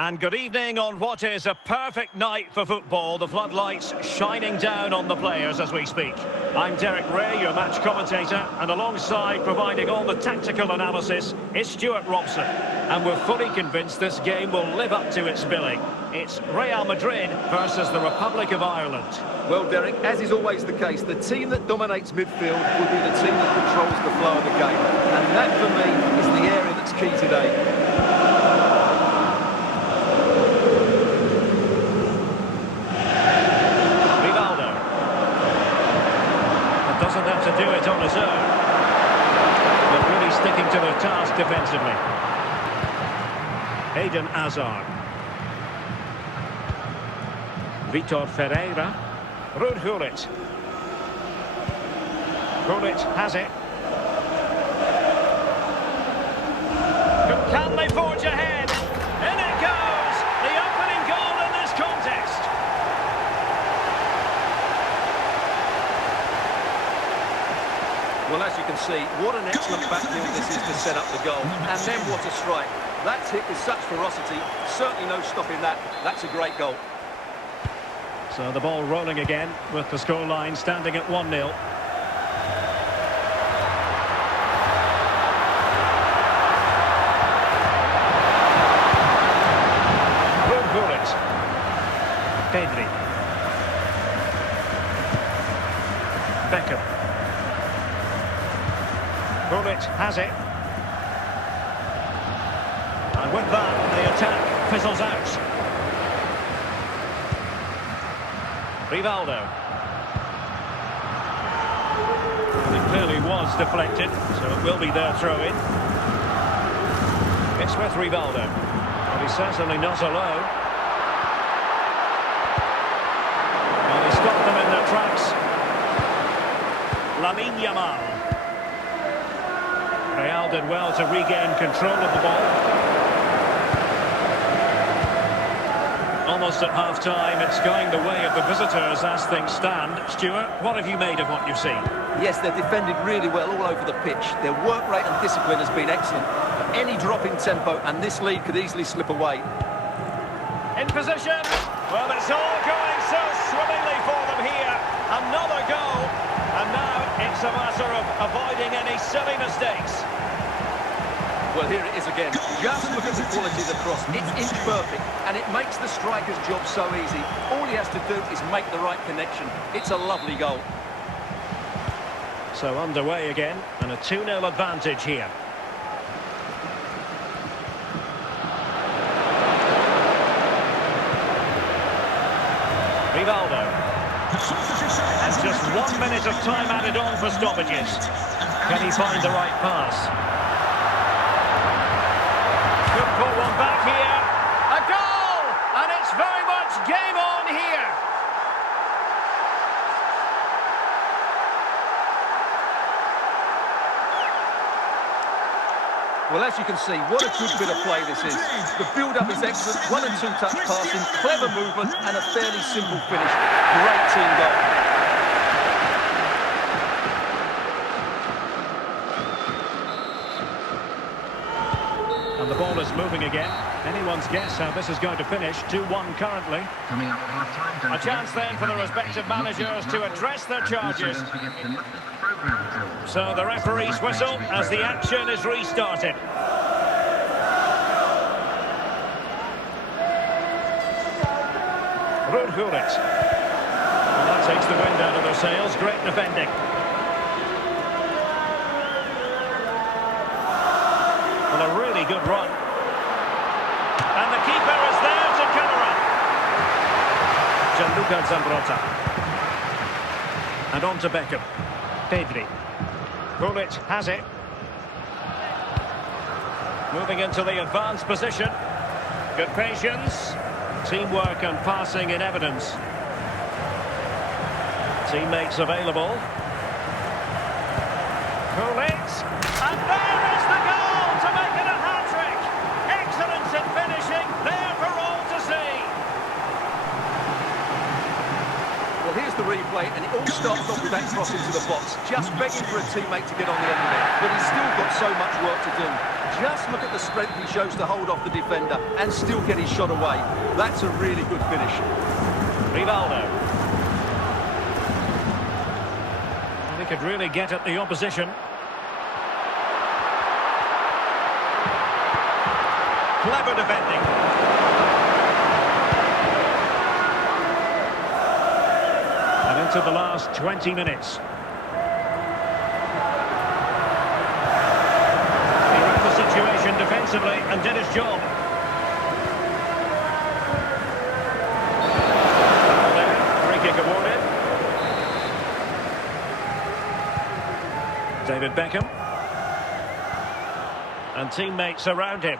And good evening on what is a perfect night for football. The floodlights shining down on the players as we speak. I'm Derek Ray, your match commentator, and alongside providing all the tactical analysis is Stuart Robson. And we're fully convinced this game will live up to its billing. It's Real Madrid versus the Republic of Ireland. Well, Derek, as is always the case, the team that dominates midfield will be the team that controls the flow of the game. And that, for me, is the area that's key today. Doesn't have to do it on his own. But really sticking to their task defensively. Eden Hazard. Vitor Ferreira. Ruud Gullit. Gullit has it. Can they forge ahead? In it goes! The opening goal in this contest. Well, as you can see, what an excellent backfield this is to set up the goal. And then what a strike. That's hit with such ferocity. Certainly no stopping that. That's a great goal. So the ball rolling again with the scoreline standing at 1-0. Ruud Gullit. Pedri. Beckham. Gullit has it. And with that, the attack fizzles out. Rivaldo. It clearly was deflected, so it will be their throw-in. It's with Rivaldo. But he's certainly not alone. And he stopped them in their tracks. Lamine Yamal. Real did well to regain control of the ball. Almost at half-time, it's going the way of the visitors as things stand. Stuart, what have you made of what you've seen? Yes, they've defended really well all over the pitch. Their work rate and discipline has been excellent. But any drop in tempo and this lead could easily slip away. In position. Well, it's all going so swimmingly for them here. Another goal. And now it's a matter of avoiding any silly mistakes. Well, here it is again. Just look at the quality of the cross. It's inch perfect, and it makes the striker's job so easy. All he has to do is make the right connection. It's a lovely goal. So underway again, and a 2-0 advantage here. Rivaldo. And just 1 minute of time added on for stoppages. Can he find the right pass? Could put one back here. A goal! And it's very much game on here. Well, as you can see, what a good bit of play this is. The build-up is excellent, 1- and 2-touch passing, clever movement, and a fairly simple finish. Great team goal. And the ball is moving again. Anyone's guess how this is going to finish. 2-1 currently. Coming up half-time. A chance then for the respective managers to address their charges. So the referee's whistle as the action is restarted. Ruud Gullit. Well, that takes the wind out of their sails. Great defending. Well, a really good run. And the keeper is there to cover up. Gianluca Zambrotta. And on to Beckham. Pedri. Gullit has it. Moving into the advanced position. Good patience. Teamwork and passing in evidence. Teammates available. Gullit. And there is the goal to make it a hat-trick. Excellence in finishing, there for all to see. Well, here's the replay, and it all starts off with that cross into the box. Just begging for a teammate to get on the end of it, but he's still got so much work to do. Just look at the strength he shows to hold off the defender and still get his shot away. That's a really good finish. Rivaldo. Well, he could really get at the opposition. Clever defending. And into the last 20 minutes. He read the situation defensively and did his job. Free kick awarded. David Beckham. And teammates around him.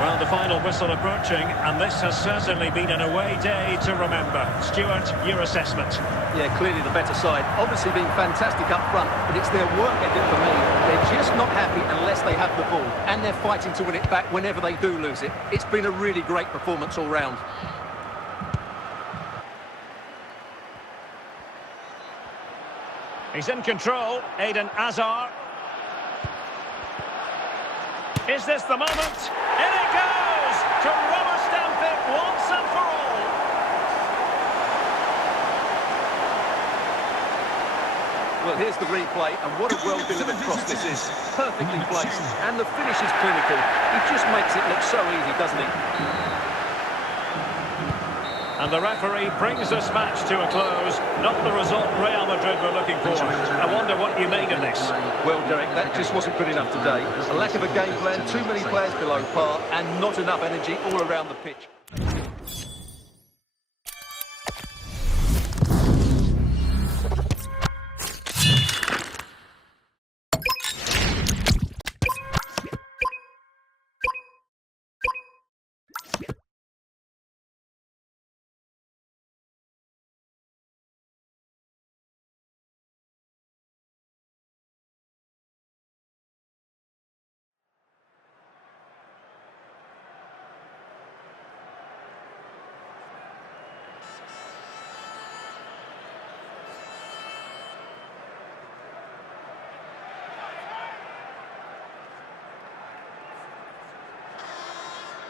Well, the final whistle approaching, and this has certainly been an away day to remember. Stuart, your assessment? Yeah, clearly the better side. Obviously been fantastic up front, but it's their work ethic for me. They're just not happy unless they have the ball, and they're fighting to win it back whenever they do lose it. It's been a really great performance all round. He's in control, Eden Hazard. Is this the moment? In it goes! To rubber stamp it once and for all. Well, here's the replay, and what a well-delivered cross this is. Perfectly placed, and the finish is clinical. He just makes it look so easy, doesn't he? And the referee brings this match to a close. Not the result Real Madrid were looking for. I wonder what you made of this. Well, Derek, that just wasn't good enough today. A lack of a game plan, too many players below par, and not enough energy all around the pitch.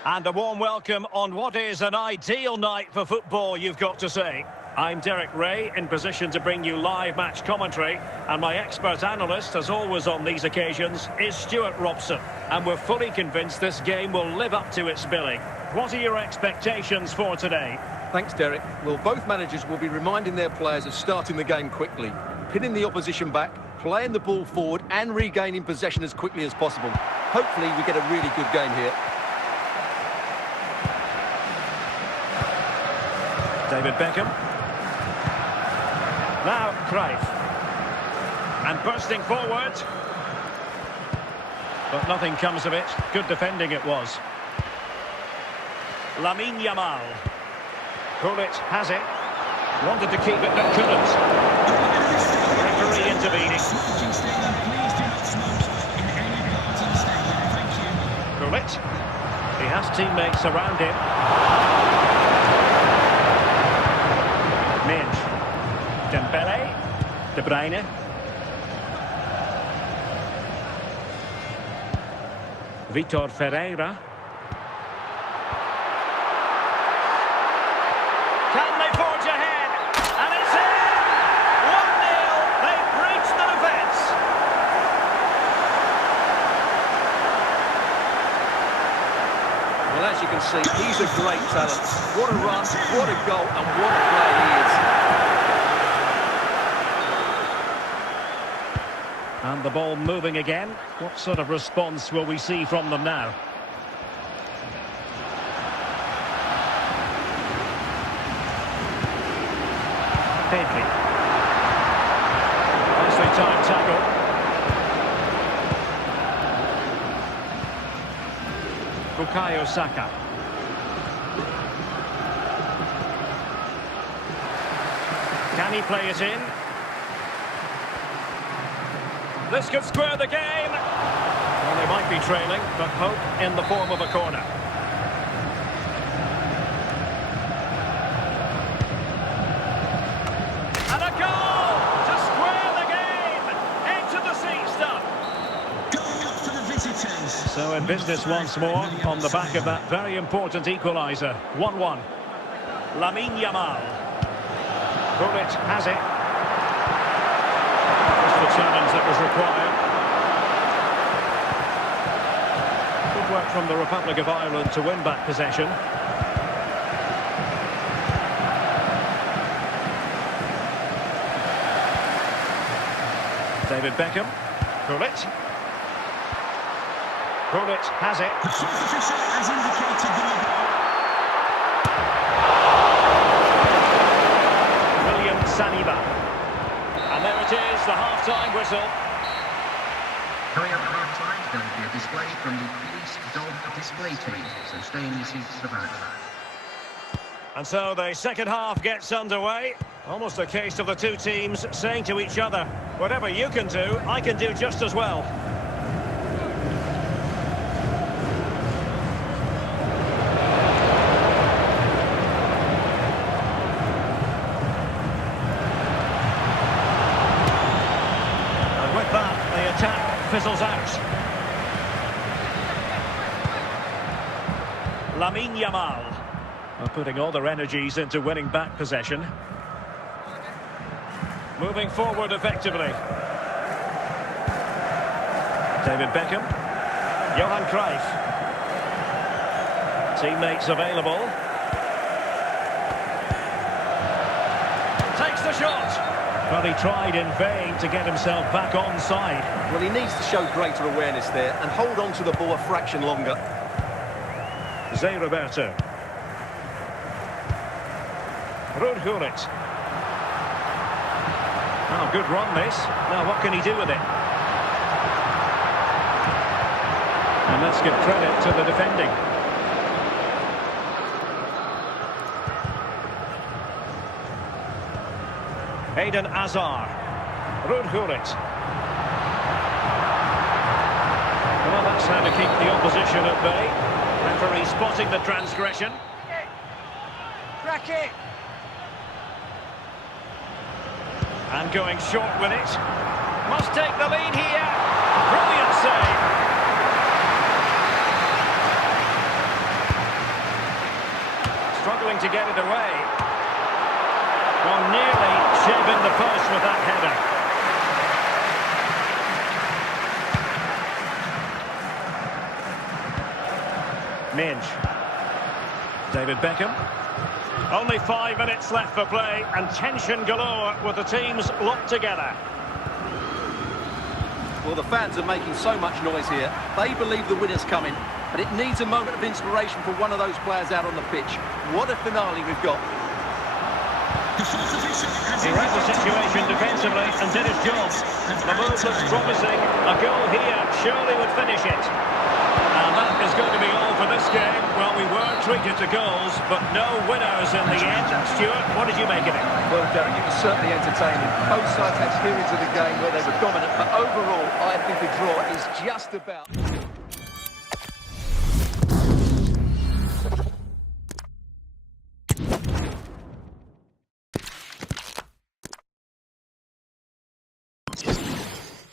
And a warm welcome on what is an ideal night for football, you've got to say. I'm Derek Ray, in position to bring you live match commentary, and my expert analyst, as always on these occasions, is Stuart Robson. And we're fully convinced this game will live up to its billing. What are your expectations for today? Thanks, Derek. Well, both managers will be reminding their players of starting the game quickly, pinning the opposition back, playing the ball forward and regaining possession as quickly as possible. Hopefully we get a really good game here. David Beckham. Now Cruyff. And bursting forward. But nothing comes of it. Good defending it was. Lamine Yamal. Gullit has it. Wanted to keep it but couldn't. Referee intervening. Gullit. He has teammates around him. Midge. Dembele. De Bruyne. Vitor Ferreira. Can they forge ahead? And it's in! 1-0. They've breached the defence. Well, as you can see, he's a great talent. What a run, what a goal, and what a player he is. And the ball moving again. What sort of response will we see from them now? Pedri. Nicely timed tackle. Bukayo Saka. Can he play it in? This could square the game. Well, they might be trailing, but hope in the form of a corner. And a goal to square the game. Into the seat stuff. Goal for the visitors. So in business once more on the back of that very important equaliser. 1-1. Lamine Yamal. Gullit has it. Just the challenge that was required. Good work from the Republic of Ireland to win back possession. David Beckham. Gullit. Gullit has it. The fourth official has indicated the Saliba. And there it is, the half-time whistle. Coming up at half-time is going to be a display from the police dog display team, so stay in your seats for that. And so the second half gets underway. Almost a case of the two teams saying to each other, whatever you can do, I can do just as well. Fizzles out. Lamine Yamal putting all their energies into winning back possession. Moving forward effectively. David Beckham. Johan Cruyff. Teammates available. Takes the shot. But he tried in vain to get himself back onside. Well, he needs to show greater awareness there and hold on to the ball a fraction longer. Zé Roberto. Ruud. Oh, good run this. Now what can he do with it? And let's give credit to the defending. Eden Hazard. Ruud. Well, that's how to keep the opposition at bay. Referee spotting the transgression. Crack it! And going short with it. Must take the lead here. Brilliant save. Struggling to get it away. Well, nearly shaving the post with that header. Minge. David Beckham. Only 5 minutes left for play and tension galore with the teams locked together. Well, the fans are making so much noise here. They believe the winner's coming, but it needs a moment of inspiration for one of those players out on the pitch. What a finale we've got. He read the situation defensively and did his job. The move looks promising. A goal here surely would finish it. And that is going to be all for this game. Well, we were treated to goals, but no winners in the end. Stuart, what did you make of it? Well, Derek, it was certainly entertaining. Both sides had periods of the game where they were dominant, but overall, I think the draw is just about...